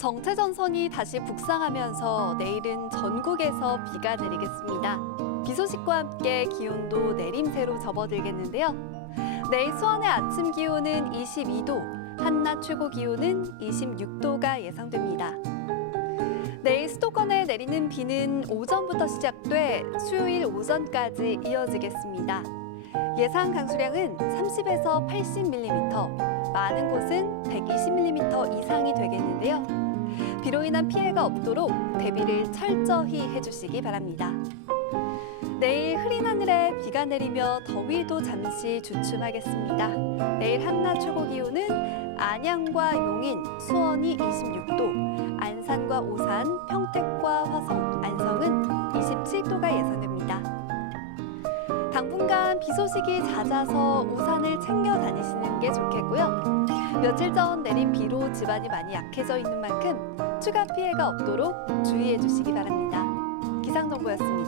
정체전선이 다시 북상하면서 내일은 전국에서 비가 내리겠습니다. 비 소식과 함께 기온도 내림세로 접어들겠는데요. 내일 수원의 아침 기온은 22도, 한낮 최고 기온은 26도가 예상됩니다. 내일 수도권에 내리는 비는 오전부터 시작돼 수요일 오전까지 이어지겠습니다. 예상 강수량은 30에서 80mm, 많은 곳은 120mm 이상이 되겠는데요. 비로 인한 피해가 없도록 대비를 철저히 해주시기 바랍니다. 내일 흐린 하늘에 비가 내리며 더위도 잠시 주춤하겠습니다. 내일 한낮 최고 기온은 안양과 용인, 수원이 26도, 안산과 오산, 평택과 화성, 안성은 27도가 예상됩니다. 당분간 비 소식이 잦아서 우산을 챙겨 다니시는 게 좋겠고요. 며칠 전 내린 비로 집안이 많이 약해져 있는 만큼 추가 피해가 없도록 주의해 주시기 바랍니다. 기상정보였습니다.